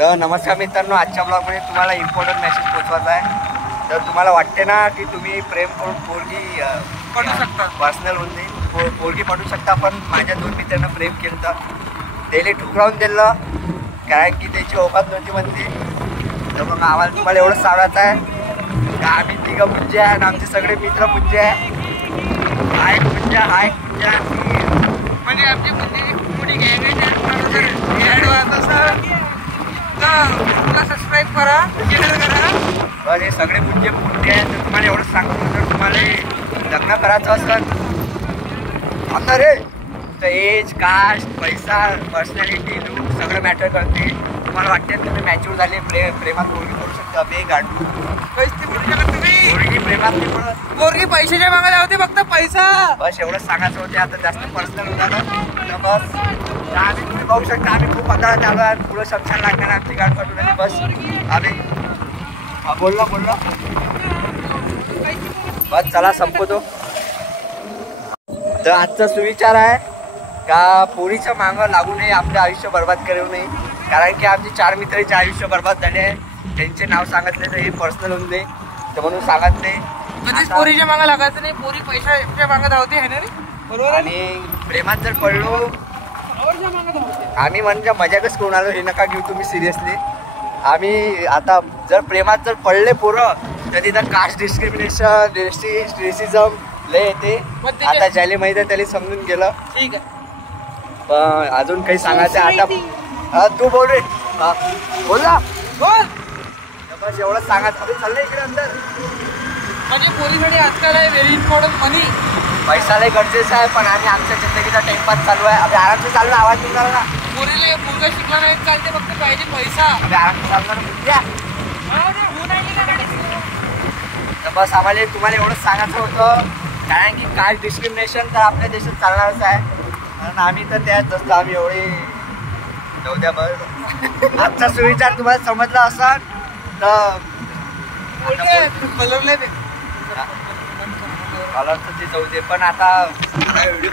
तर नमस्कार मित्रांनो, आजच्या ब्लॉगमध्ये तुम्हाला इम्पॉर्टंट मेसेज पोहोचवायचा आहे. तर तुम्हाला वाटते ना की तुम्ही प्रेम करून पोरगी पडू शकता, पर्सनल होऊन पोरगी पडू शकता, पण माझ्या 2 मित्रांना प्रेम केलं तर त्याला ठुकरावून दिलं कारण की त्याची औकात नव्हती म्हणते. तर मग आम्हाला तुम्हाला एवढं सांगायचं आहे का आम्ही तिघं पुंजे आहे आणि आमचे सगळे मित्र पुंजे आहे. हाय पुंजा म्हणजे आमची मोठी गँग आहे. सबस्क्राईब करा, शेअर करा. बस हे सगळे पुंजे पुंजे आहेत. तर तुम्हाला एवढं सांगतो, जर तुम्हाला लग्न करायचं असेल आता रे तर एज, कास्ट, पैसा, पर्सनॅलिटी, लुक सगळं मॅटर करते. तुम्हाला वाटते तुम्ही मॅच्युअर झाले, प्रेमात पोरगी करू शकता. बे गाडू पोरगी प्रेमात नाही पडत, पोरगी पैशाच्या मागे लावते, फक्त पैसा. बस एवढं सांगायचं होते. आता जास्त पर्सनल होतं तर बस आम्ही तुम्ही बघू शकता आम्ही खूप अंतरात आलो आहे. पुढं शमशान लागणार आमची गाठ काढून आली. बस आम्ही बोललो बस चला संपवतो. तर आजचा सुविचार आहे का पोरीच्या मागं लागू नये, आपलं आयुष्य बर्बाद करू नये. कारण की आमचे 4 मित्रांचे आयुष्य बर्बाद झाले आहे. त्यांचे नाव सांगितले तर हे पर्सनल होऊन दे, तर म्हणून सांगत नाही. कधीच पोरीच्या मागं लागायचं नाही. पोरी पैशाच्या मागं धावते आहे ना रे, बरोबर. आणि प्रेमात जर पडलो आम्ही म्हणजे मजाकच करून आलो, हे नका घेऊ तुम्ही सिरियसली. आम्ही आता जर प्रेमात जर पडले पोरं तर तिथं कास्ट डिस्क्रिमिनेशन, रेसिझम लय येते. आता ज्याला माहिती आहे त्याला समजून गेलं. ठीक आहे, पण अजून काही सांगायचं आता तू बोल रे. बोल ना, बोल. बस एवढं सांगायचं. अरे चाललंय इकडे अंदर. म्हणजे पोरीसाठी आजकाल आहे व्हेरी इम्पॉर्टंट मनी. पैसा लय गरजेचा आहे, पण आम्ही आमच्या जिंदगीचा टाइमपास चालू आहे. अभि आरामसे चालू, आवाज निघाला ना. पोरीला मुलगा शिकला नाही चालते, फक्त पाहिजे पैसा. अभि आरामसे चालणार द्या. तर बस आम्हाला तुम्हाला एवढंच सांगायचं होतं. कारण की कास्ट डिस्क्रिमिनेशन तर आपल्या देशात चालणारच आहे. कारण आम्ही तर त्याच असतो. आम्ही एवढे जाऊ द्या. बस आजचा सुविचार तुम्हाला समजला असेल तर कलरला कलरचं ते जाऊ दे. पण आता व्हिडिओ